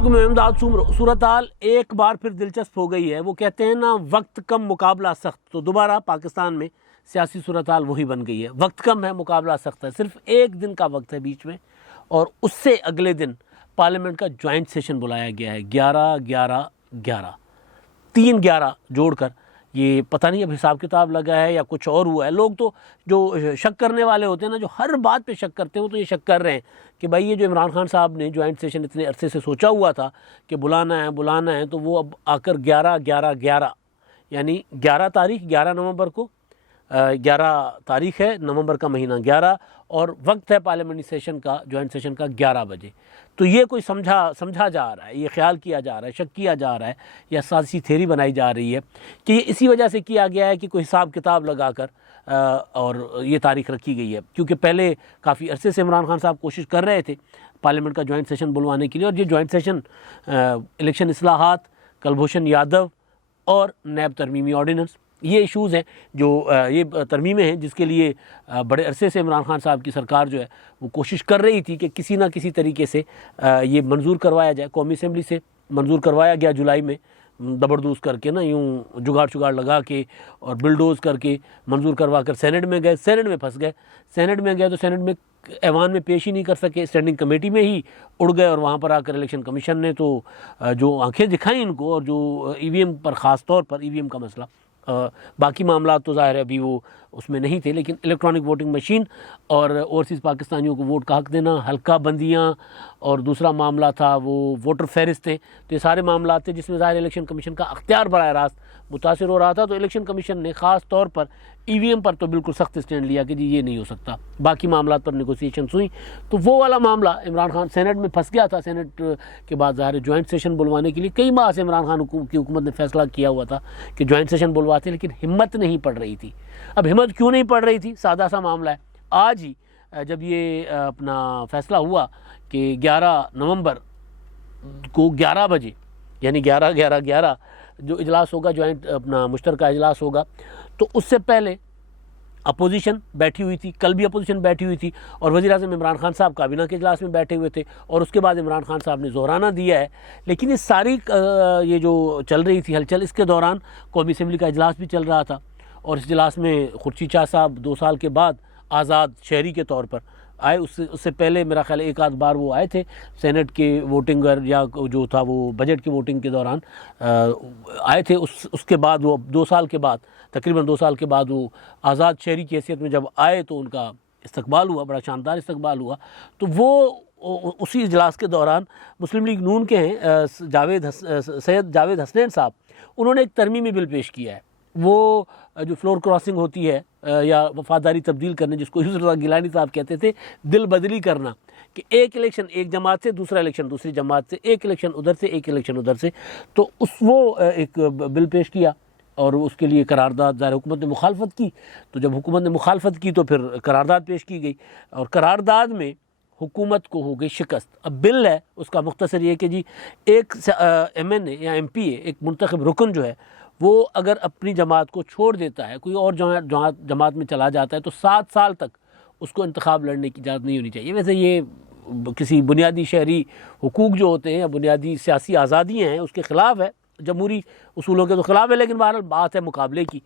अस्सलामुअलैकुम इमदाद। सूरत हाल एक बार फिर दिलचस्प हो गई है। वो कहते हैं ना, वक्त कम मुकाबला सख्त। तो दोबारा पाकिस्तान में सियासी सूरत हाल वही बन गई है। वक्त कम है, मुकाबला सख्त है। सिर्फ एक दिन का वक्त है बीच में, और उससे अगले दिन पार्लियामेंट का ज्वाइंट सेशन बुलाया गया है। 11-11-11 3-11 जोड़कर ये पता नहीं अब हिसाब किताब लगा है या कुछ और हुआ है। लोग तो जो शक करने वाले होते हैं ना, जो हर बात पे शक करते हैं, वो तो ये शक कर रहे हैं कि भाई ये जो इमरान खान साहब ने ज्वाइंट सेशन इतने अरसे से सोचा हुआ था कि बुलाना है, तो वो अब आकर 11-11-11 यानी 11 तारीख 11 नवंबर को 11 तारीख है, नवंबर का महीना 11, और वक्त है पार्लियामेंट्री सेशन का, ज्वाइंट सेशन का 11 बजे। तो ये कोई समझा जा रहा है, ये ख्याल किया जा रहा है, शक किया जा रहा है, या साजिशी थ्योरी बनाई जा रही है कि ये इसी वजह से किया गया है कि कोई हिसाब किताब लगाकर और ये तारीख रखी गई है। क्योंकि पहले काफ़ी अरसे से इमरान खान साहब कोशिश कर रहे थे पार्लियामेंट का ज्वाइंट सेशन बुलवाने के लिए, और ये ज्वाइंट सेशन इलेक्शन इस्लाहात, कुलभूषण यादव और नैब तरमीमी ऑर्डिनेंस, ये इशूज़ हैं जो ये तरमीमें हैं जिसके लिए बड़े अरसे से इमरान खान साहब की सरकार जो है वो कोशिश कर रही थी कि किसी ना किसी तरीके से ये मंजूर करवाया जाए। कौमी असम्बली से मंजूर करवाया गया जुलाई में, ज़बरदोज करके ना, यूँ जुगाड़ लगा के और बिलडोज करके मंजूर करवा कर सेनेट में गए। सेनेट में फंस गए। सेनेट में गए तो सेनेट में ऐवान में पेश ही नहीं कर सके, स्टैंडिंग कमेटी में ही उड़ गए, और वहाँ पर आकर इलेक्शन कमीशन ने तो जो आंखें दिखाई इनको, और जो ईवीएम पर ख़ास तौर पर ईवीएम का मसला, बाकी मामला तो ज़ाहिर है अभी वो उसमें नहीं थे, लेकिन इलेक्ट्रॉनिक वोटिंग मशीन और ओवरसीज़ पाकिस्तानियों को वोट का हक़ देना, हल्का बंदियाँ, और दूसरा मामला था वो वोटर फहरिस्तें। तो ये सारे मामला थे जिसमें ज़ाहिर इलेक्शन कमीशन का अख्तियार बराह रास्त मुतासिर हो रहा था। तो इलेक्शन कमीशन ने ख़ास तौर पर ईवीएम पर तो बिल्कुल सख्त स्टैंड लिया कि जी ये नहीं हो सकता। बाकी मामला पर नेगोशिएशन हुई, तो वो वाला मामला इमरान खान सेनेट में फंस गया था। सेनेट के बाद ज़ाहिर ज्वाइंट सेशन बुलवाने के लिए कई माह से इमरान खान की हुकूमत ने फैसला किया हुआ था कि ज्वाइंट सेशन बुलवाते, लेकिन हिम्मत नहीं पड़ रही थी। अब हिम्मत क्यों नहीं पड़ रही थी? सादा सा मामला है। आज ही जब ये अपना फ़ैसला हुआ कि 11 नवंबर को 11 बजे यानी 11-11-11 जो इजलास होगा, ज्वाइंट अपना मुश्तरका इजलास होगा, तो उससे पहले अपोजिशन बैठी हुई थी। कल भी अपोजिशन बैठी हुई थी, और वज़ीर-ए-आज़म इमरान खान साहब काबीना के इजलास में बैठे हुए थे, और उसके बाद इमरान खान साहब ने ज़ोहराना दिया है। लेकिन ये सारी ये जो चल रही थी हलचल, इसके दौरान कौमी असम्बली का इजलास भी चल रहा था, और इस इजलास में खुर्शीद शाह साहब 2 साल के बाद आज़ाद शहरी के तौर पर आए। उससे पहले मेरा ख्याल एक आध बार वो आए थे सेनेट के वोटिंग या जो था वो बजट की वोटिंग के दौरान आए थे। उसके बाद वो 2 साल के बाद, तकरीबन 2 साल के बाद वो आज़ाद शहरी की हैसियत में जब आए तो उनका इस्तकबाल हुआ, बड़ा शानदार इस्तकबाल हुआ। तो वो उसी इजलास के दौरान मुस्लिम लीग नून के हैं सैयद जावेद हसनैन साहब, उन्होंने एक तरमीमी बिल पेश किया है। वो जो फ्लोर क्रॉसिंग होती है या वफादारी तब्दील करने, जिसको यूसुफ गिलानी साहब कहते थे, दिल बदली करना, कि एक इलेक्शन एक जमात से, दूसरा इलेक्शन दूसरी जमात से, एक इलेक्शन उधर से, एक इलेक्शन उधर से। तो वो एक बिल पेश किया, और उसके लिए करारदाद ज़ाहिर हुकूमत ने मुखालफत की। तो जब हुकूमत ने मुखालफत की तो फिर करारदाद पेश की गई, और करारदाद में हुकूमत को हो गई शिकस्त। अब बिल है उसका मुख्तसर ये कि जी एक MNA या MPA, एक मुंतखब रुकन जो है, वो अगर अपनी जमात को छोड़ देता है, कोई और जमात में चला जाता है, तो 7 साल तक उसको इंतखाब लड़ने की इजाज़त नहीं होनी चाहिए। वैसे ये किसी बुनियादी शहरी हुकूक जो होते हैं या बुनियादी सियासी आज़ादियाँ हैं उसके ख़िलाफ़ है, जमहूरी उसूलों के तो ख़िलाफ़ है, लेकिन बहरहाल बात है मुकाबले की।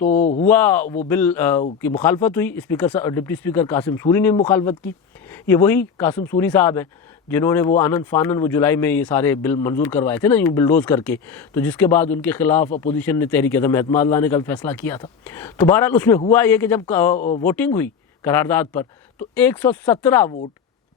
तो हुआ वो बिल की मुखालफत हुई। डिप्टी स्पीकर कासिम सूरी ने मुखालफत की। ये वही कासिम सूरी साहब हैं जिन्होंने वो आनन फानन वो जुलाई में ये सारे बिल मंजूर करवाए थे ना, यूँ बिलडोज़ करके। तो जिसके बाद उनके ख़िलाफ़ अपोजिशन ने तहरीक अदम एतमाद लाने का भी फ़ैसला किया था। तो बहरहाल उसमें हुआ ये कि जब वोटिंग हुई करारदाद पर, तो 117 वोट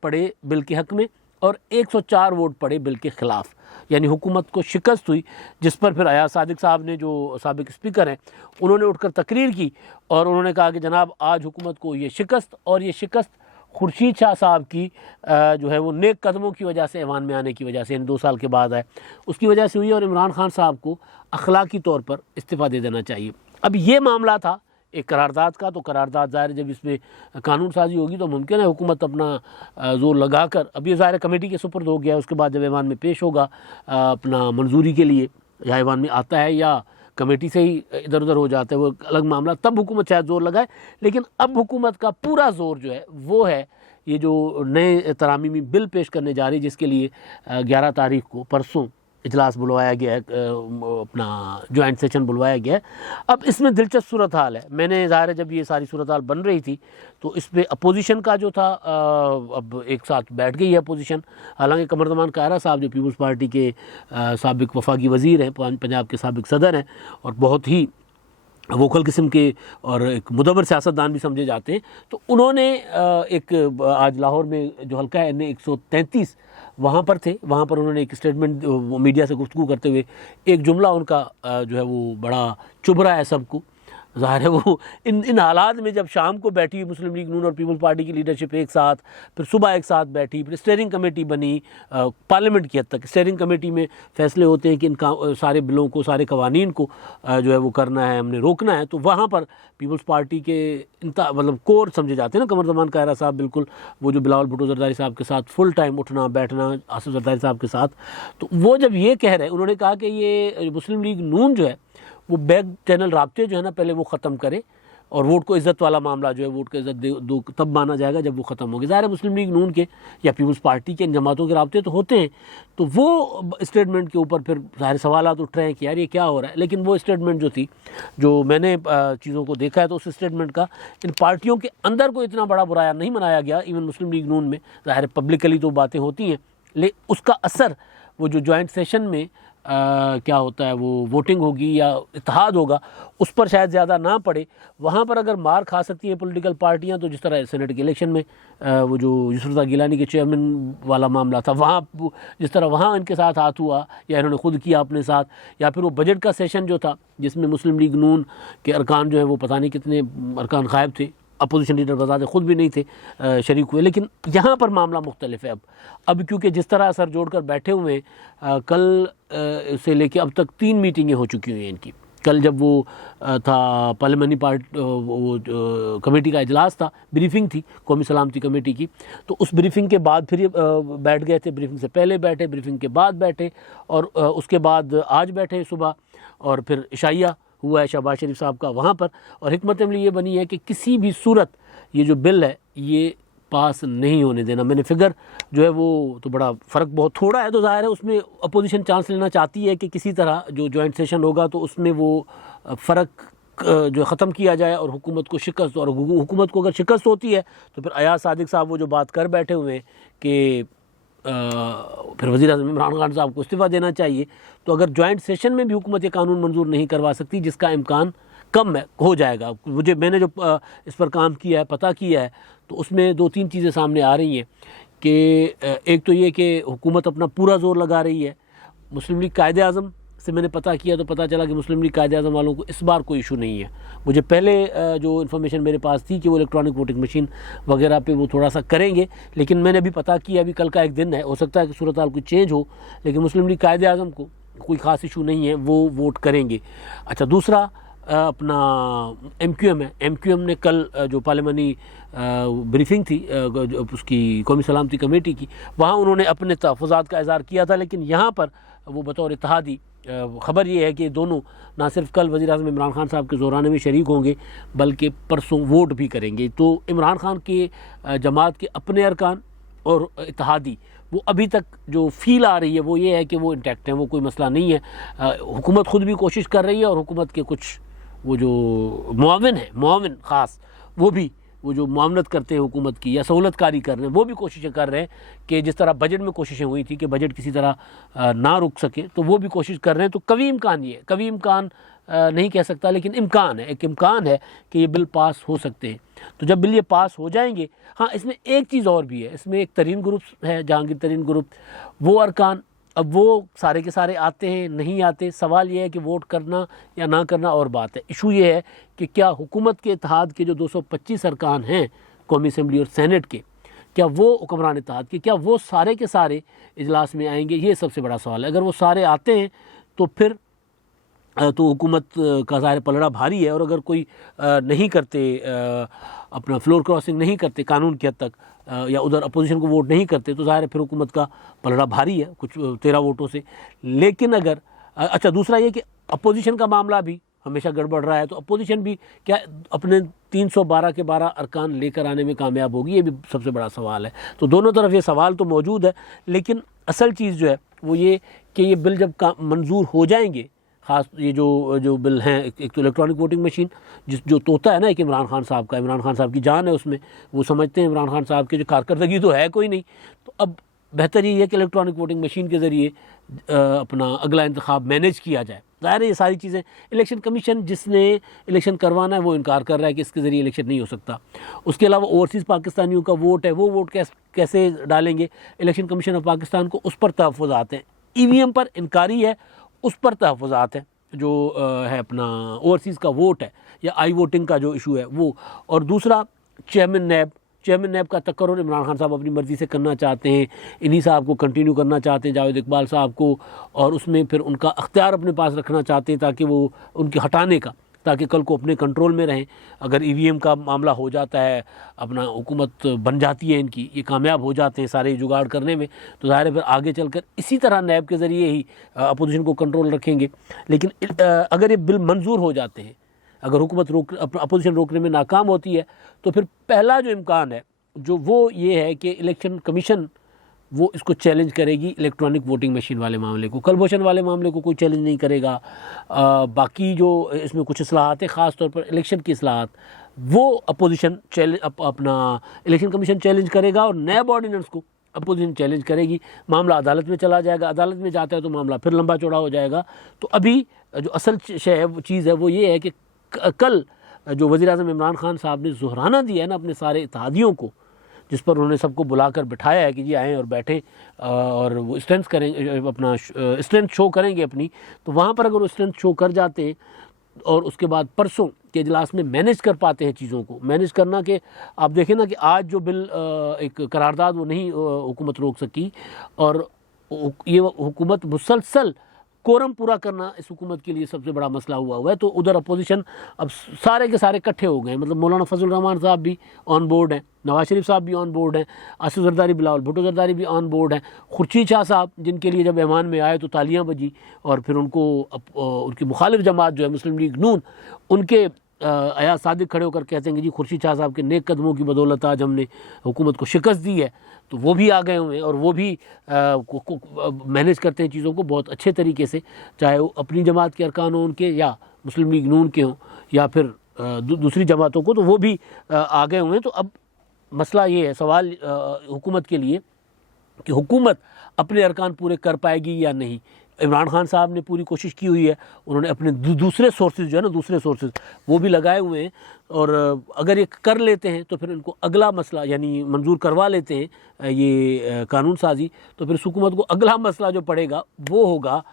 पड़े बिल के हक़ में, और 104 वोट पड़े बिल के ख़िलाफ़, यानी हुकूमत को शिकस्त हुई। जिस पर फिर अयाज सादिक साहब ने, जो साबिक स्पीकर हैं, उन्होंने उठकर तकरीर की, और उन्होंने कहा कि जनाब आज हुकूमत को ये शिकस्त, और ये शिकस्त खुर्शीद शाह साहब की जो है वो नेक कदमों की वजह से, ऐवान में आने की वजह से, इन 2 साल के बाद आए, उसकी वजह से हुई, और इमरान खान साहब को अखलाकी तौर पर इस्तीफ़ा दे देना चाहिए। अब ये मामला था एक करारदाद का। तो करारदाद ज़ाहिर जब इसमें कानून साजी होगी तो मुमकिन है हुकूमत अपना ज़ोर लगा कर, अब ये ज़ाहिर कमेटी के सुपुर्द हो गया, उसके बाद जब ऐवान में पेश होगा अपना मंजूरी के लिए, या ऐवान में आता है या कमेटी से ही इधर उधर हो जाता है, वो अलग मामला, तब हुकूमत शायद ज़ोर लगाए। लेकिन अब हुकूमत का पूरा ज़ोर जो है वो है ये जो नए तरामीमी बिल पेश करने जा रही है, जिसके लिए 11 तारीख को परसों इजलास बुलवाया गया है, अपना जॉइंट सेशन बुलवाया गया है। अब इसमें दिलचस्प सूरत हाल है। मैंने ज़ाहिर है जब ये सारी सूरत हाल बन रही थी तो इस पर अपोजिशन का जो था अब एक साथ बैठ गई है अपोजिशन। हालांकि कमरजमान कायरा साहब जो पीपल्स पार्टी के साबिक वफाकी वज़ीर हैं, पंजाब के साबिक सदर हैं और बहुत ही वोकल किस्म के और एक मुदब्बर सियासतदान भी समझे जाते हैं, तो उन्होंने एक आज लाहौर में जो हल्का है NA 133 वहाँ पर थे, वहाँ पर उन्होंने एक स्टेटमेंट मीडिया से गुफ्तगू करते हुए एक जुमला उनका जो है वो बड़ा चुभ रहा है सबको। ज़ाहिर है वो इन हालात में जब शाम को बैठी मुस्लिम लीग नून और पीपल्स पार्टी की लीडरशिप एक साथ, फिर सुबह एक साथ बैठी, फिर स्टेयरिंग कमेटी बनी पार्लियामेंट की हद तक। स्टेयरिंग कमेटी में फैसले होते हैं कि इन सारे बिलों को, सारे कवानीन को जो है वो करना है, हमने रोकना है। तो वहाँ पर पीपल्स पार्टी के मतलब कोर समझे जाते हैं ना कमरजमान कायरा साहब, बिल्कुल वो जो बिलावल भुट्टो जरदारी साहब के साथ फुल टाइम उठना बैठना, आसिफ जरदारी साहब के साथ। तो वो जब ये कह रहे हैं, उन्होंने कहा कि ये मुस्लिम लीग नून जो है वो बैक चैनल राब्ते जो है ना पहले वो ख़त्म करे और वोट को इज़्ज़त वाला मामला जो है वोट को इज़्ज़त दो तब माना जाएगा जब वो ख़त्म होगी। ज़ाहिर है मुस्लिम लीग नून के या पीपल्स पार्टी के इन जमातों के राब्ते तो होते हैं, तो वो स्टेटमेंट के ऊपर फिर ज़ाहिर सवालात उठ रहे हैं कि यार ये क्या हो रहा है। लेकिन वो स्टेटमेंट जो थी, जो मैंने चीज़ों को देखा है, तो उस स्टेटमेंट का इन पार्टियों के अंदर कोई इतना बड़ा बुराया नहीं मनाया गया। इवन मुस्लिम लीग नून में ज़ाहिर पब्लिकली तो बातें होती हैं, लेकिन उसका असर वो जो जॉइंट सेशन में क्या होता है, वो वोटिंग होगी या इत्तेहाद होगा, उस पर शायद ज़्यादा ना पड़े। वहाँ पर अगर मार खा सकती हैं पॉलिटिकल पार्टियाँ, तो जिस तरह सेनेट के इलेक्शन में वो जो यूसुफ गिलानी के चेयरमैन वाला मामला था, वहाँ जिस तरह वहाँ इनके साथ हाथ हुआ या इन्होंने खुद किया अपने साथ, या फिर वो बजट का सेशन जो था जिसमें मुस्लिम लीग नून के अरकान जो है वो पता नहीं कितने अरकान गायब थे, अपोजिशन लीडर बता खुद भी नहीं थे शरीक हुए। लेकिन यहाँ पर मामला मुख्तलिफ है। अब क्योंकि जिस तरह सर जोड़कर बैठे हुए हैं, कल से लेके अब तक 3 मीटिंगें हो चुकी हुई हैं इनकी। कल जब वो था पार्लियामेंट्री वो कमेटी का इजलास था, ब्रीफिंग थी कौमी सलामती कमेटी की, तो उस ब्रीफिंग के बाद फिर ये बैठ गए थे। ब्रीफिंग से पहले बैठे, ब्रीफिंग के बाद बैठे और उसके बाद आज बैठे सुबह, और फिर इशाइया हुआ है शहबाज शरीफ साहब का वहाँ पर। और हिकमत अमली ये बनी है कि किसी भी सूरत ये जो बिल है ये पास नहीं होने देना। मैंने फिगर जो है वो तो बड़ा फ़र्क बहुत थोड़ा है, तो ज़ाहिर है उसमें अपोजिशन चांस लेना चाहती है कि किसी तरह जो जॉइंट सेशन होगा तो उसमें वो फ़र्क जो ख़त्म किया जाए और हुकूमत को शिकस्त, और हुकूमत को अगर शिकस्त होती है तो फिर अयाज सादिक साहब वो जो बात कर बैठे हुए हैं कि फिर वज़ीर-ए-आज़म इमरान खान साहब को इस्तीफ़ा देना चाहिए। तो अगर जॉइंट सेशन में भी हुकूमत ये कानून मंजूर नहीं करवा सकती, जिसका इम्कान कम है, हो जाएगा। मैंने जो इस पर काम किया है, पता किया है, तो उसमें 2-3 चीज़ें सामने आ रही हैं कि एक तो ये कि हुकूमत अपना पूरा ज़ोर लगा रही है। मुस्लिम लीग कायदे-आज़म से मैंने पता किया तो पता चला कि मुस्लिम लीग कायदे-आज़म वालों को इस बार कोई इशू नहीं है। मुझे पहले जो इन्फॉर्मेशन मेरे पास थी कि वो इलेक्ट्रॉनिक वोटिंग मशीन वगैरह पे वो थोड़ा सा करेंगे, लेकिन मैंने अभी पता किया, अभी कल का एक दिन है, हो सकता है कि सूरत हाल कोई चेंज हो, लेकिन मुस्लिम लीग कायदे-आज़म को कोई ख़ास इशू नहीं है, वो वोट करेंगे। अच्छा, दूसरा अपना MQM है। MQM ने कल जो पार्लियामानी ब्रीफिंग थी उसकी कौमी सलामती कमेटी की, वहाँ उन्होंने अपने तहफ़्फ़ुज़ात का इज़हार किया था, लेकिन यहाँ पर वो बतौर इत्तेहादी ख़बर ये है कि दोनों ना सिर्फ कल वज़ीर-ए-आज़म इमरान खान साहब के ज़ोराने में शरीक होंगे, बल्कि परसों वोट भी करेंगे। तो इमरान खान के जमात के अपने अरकान और इत्तेहादी, वो अभी तक जो फील आ रही है वो ये है कि वो इंटैक्ट हैं, वो कोई मसला नहीं है। हुकूमत ख़ुद भी कोशिश कर रही है और हुकूमत के कुछ वो जो मुआविन ख़ास, वो भी वो जो मुआवनत करते हैं हुकूमत की या सहूलतकारी कर रहे हैं, वो भी कोशिशें कर रहे हैं कि जिस तरह बजट में कोशिशें हुई थी कि बजट किसी तरह ना रुक सके, तो वो भी कोशिश कर रहे हैं। तो कभी इम्कान ये है, कभी इम्कान नहीं कह सकता, लेकिन इम्कान है, एक इम्कान है कि ये बिल पास हो सकते हैं। तो जब बिल ये पास हो जाएंगे, हाँ इसमें एक चीज़ और भी है, इसमें एक तरीन ग्रुप है, जहांगीर तरीन ग्रुप, वो अरकान अब वो सारे के सारे आते हैं नहीं आते। सवाल ये है कि वोट करना या ना करना और बात है। इशू ये है कि क्या हुकूमत के इत्तेहाद के जो 225 अरकान हैं कौमी असम्बली और सेनेट के, क्या वो हुक्मरान इत्तेहाद के, क्या वो सारे के सारे इजलास में आएंगे, ये सबसे बड़ा सवाल है। अगर वो सारे आते हैं तो फिर तो हुकूमत का ज़ाहिर पलड़ा भारी है, और अगर कोई नहीं करते, अपना फ्लोर क्रॉसिंग नहीं करते कानून की हद तक, या उधर अपोजिशन को वोट नहीं करते, तो ज़ाहिर है फिर हुकूमत का पलड़ा भारी है कुछ 13 वोटों से। लेकिन अगर अच्छा, दूसरा ये कि अपोजिशन का मामला भी हमेशा गड़बड़ रहा है, तो अपोजिशन भी क्या अपने 312 के 12 अरकान लेकर आने में कामयाब होगी, ये भी सबसे बड़ा सवाल है। तो दोनों तरफ ये सवाल तो मौजूद है, लेकिन असल चीज़ जो है वो ये कि ये बिल जब मंजूर हो जाएंगे, ख़ास ये जो बिल हैं, एक तो इलेक्ट्रॉनिक वोटिंग मशीन जो तोता है ना एक इमरान खान साहब का, इमरान खान साहब की जान है उसमें, वो समझते हैं इमरान खान साहब की जो कारकर्दगी तो है कोई नहीं, तो अब बेहतर ये है कि इलेक्ट्रॉनिक वोटिंग मशीन के ज़रिए अपना अगला इंतखाब मैनेज किया जाए। ज़ाहिर है ये सारी चीज़ें, इलेक्शन कमीशन जिसने इलेक्शन करवाना है वो इनकार कर रहा है कि इसके ज़रिए इलेक्शन नहीं हो सकता। उसके अलावा ओवरसीज़ पाकिस्तानियों का वोट है, वो वोट कैसे डालेंगे, इलेक्शन कमीशन ऑफ पाकिस्तान को उस पर तहफ़्फ़ुज़ात हैं। EVM पर इनकारी है, उस पर तहफ़्फ़ुज़ात हैं। जो है अपना ओवरसीज़ का वोट है या आई वोटिंग का जो इशू है वो, और दूसरा चेयरमैन नैब का तकर्रुर इमरान खान साहब अपनी मर्ज़ी से करना चाहते हैं, इन्हीं साहब को कंटिन्यू करना चाहते हैं, जावेद इकबाल साहब को, और उसमें फिर उनका अख्तियार अपने पास रखना चाहते हैं ताकि वो उनके हटाने का, ताकि कल को अपने कंट्रोल में रहें। अगर EVM का मामला हो जाता है, अपना हुकूमत बन जाती है इनकी, ये कामयाब हो जाते हैं सारे जुगाड़ करने में, तो ज़ाहिर है फिर आगे चलकर इसी तरह नैब के ज़रिए ही अपोजिशन को कंट्रोल रखेंगे। लेकिन अगर ये बिल मंजूर हो जाते हैं, अगर हुकूमत अपोजिशन रोकने में नाकाम होती है, तो फिर पहला जो इम्कान है जो वो ये है कि इलेक्शन कमीशन वो इसको चैलेंज करेगी, इलेक्ट्रॉनिक वोटिंग मशीन वाले मामले को। कलभूषण वाले मामले को कोई चैलेंज नहीं करेगा। बाकी जो इसमें कुछ इस्लाहात है, ख़ास तौर पर इलेक्शन की इस्लाहात, वो अपोजिशन अपना इलेक्शन कमीशन चैलेंज करेगा, और नैब ऑर्डिनेंस को अपोजिशन चैलेंज करेगी। मामला अदालत में चला जाएगा, अदालत में जाता है तो मामला फिर लंबा चौड़ा हो जाएगा। तो अभी जो असल चीज़ है वो ये है कि कल जो वज़ीर-ए-आज़म इमरान खान साहब ने ज़ुहराना दिया है ना अपने सारे इत्तेहादियों को, जिस पर उन्होंने सबको बुलाकर बिठाया है कि जी आएँ और बैठें और वो स्ट्रेंथ करेंगे, अपना स्ट्रेंथ शो करेंगे अपनी, तो वहाँ पर अगर वो स्ट्रेंथ शो कर जाते हैं और उसके बाद परसों के इजलास में मैनेज कर पाते हैं चीज़ों को, मैनेज करना कि आप देखें ना कि आज जो बिल एक करारदाद वो नहीं हुकूमत रोक सकी, और ये हुकूमत मुसलसल कोरम पूरा करना इस हुकूमत के लिए सबसे बड़ा मसला हुआ है। तो उधर अपोजिशन अब सारे के सारे इकट्ठे हो गए, मतलब मौलाना फजल रहमान साहब भी ऑन बोर्ड हैं, नवाज शरीफ साहब भी ऑन बोर्ड हैं, आसिफ जरदारी, बिलावल भुट्टो जरदारी भी ऑन बोर्ड हैं, खुर्शीद शाह साहब जिनके लिए जब ऐवान में आए तो तालियां बजी, और फिर उनको उनकी मुखालिफ जमात जो है मुस्लिम लीग नून, उनके अयाज सादिक खड़े होकर कहते हैं कि जी खुर्शीद शाह साहब के नेक कदमों की बदौलत आज हमने हुकूमत को शिकस्त दी है। तो वो भी आ गए हुए हैं और वो भी मैनेज करते हैं चीज़ों को बहुत अच्छे तरीके से, चाहे वो अपनी जमात के अरकान हों उनके, या मुस्लिम लीग नून के हों, या फिर दूसरी जमातों को, तो वो भी आ गए हुए हैं। तो अब मसला ये है, सवाल हुकूमत के लिए कि हुकूमत अपने अरकान पूरे कर पाएगी या नहीं। इमरान खान साहब ने पूरी कोशिश की हुई है, उन्होंने अपने दूसरे सोर्सेज जो है ना, दूसरे सोर्सेज वो भी लगाए हुए हैं, और अगर ये कर लेते हैं तो फिर इनको अगला मसला, यानी मंजूर करवा लेते हैं ये कानून साजी, तो फिर हुकूमत को अगला मसला जो पड़ेगा वो होगा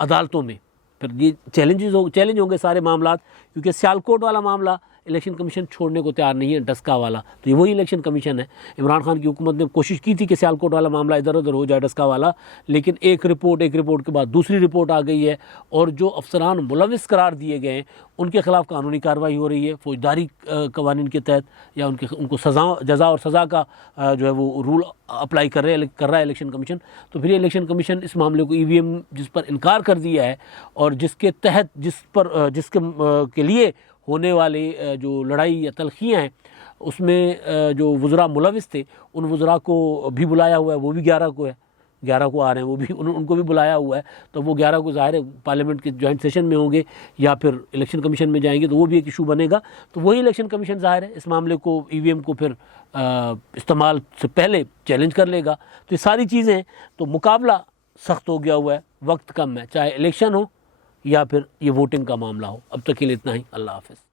अदालतों में। फिर ये चैलेंज होंगे सारे मामलात, क्योंकि सियालकोट वाला मामला इलेक्शन कमीशन छोड़ने को तैयार नहीं है, डस्का वाला, तो ये वही इलेक्शन कमीशन है। इमरान खान की हुकूमत ने कोशिश की थी कि सियालकोट वाला मामला इधर उधर हो जाए, डस्का वाला, लेकिन एक रिपोर्ट के बाद दूसरी रिपोर्ट आ गई है, और जो अफसरान मुलविस करार दिए गए हैं उनके खिलाफ कानूनी कार्रवाई हो रही है फौजदारी कवानीन के तहत, या उनको जज़ा और सज़ा का जो है वो रूल अप्लाई कर रहा है इलेक्शन कमीशन। तो फिर ये इलेक्शन कमीशन इस मामले को EVM जिस पर इनकार कर दिया है, और जिसके तहत जिसके लिए होने वाले जो लड़ाई या तलखियाँ हैं उसमें जो वज़रा मुलविस थे उन वज़रा को भी बुलाया हुआ है, वो भी 11 को आ रहे हैं, वो भी उनको भी बुलाया हुआ है। तो वो 11 को ज़ाहिर है पार्लियामेंट के जॉइंट सेशन में होंगे या फिर इलेक्शन कमीशन में जाएंगे, तो वो भी एक इशू बनेगा। तो वही इलेक्शन कमीशन ज़ाहिर है इस मामले को EVM को फिर इस्तेमाल से पहले चैलेंज कर लेगा। तो ये सारी चीज़ें, तो मुकाबला सख्त हो गया हुआ है, वक्त कम है, चाहे इलेक्शन हो या फिर ये वोटिंग का मामला हो। अब तक के लिए इतना ही, अल्लाह हाफ़िज़।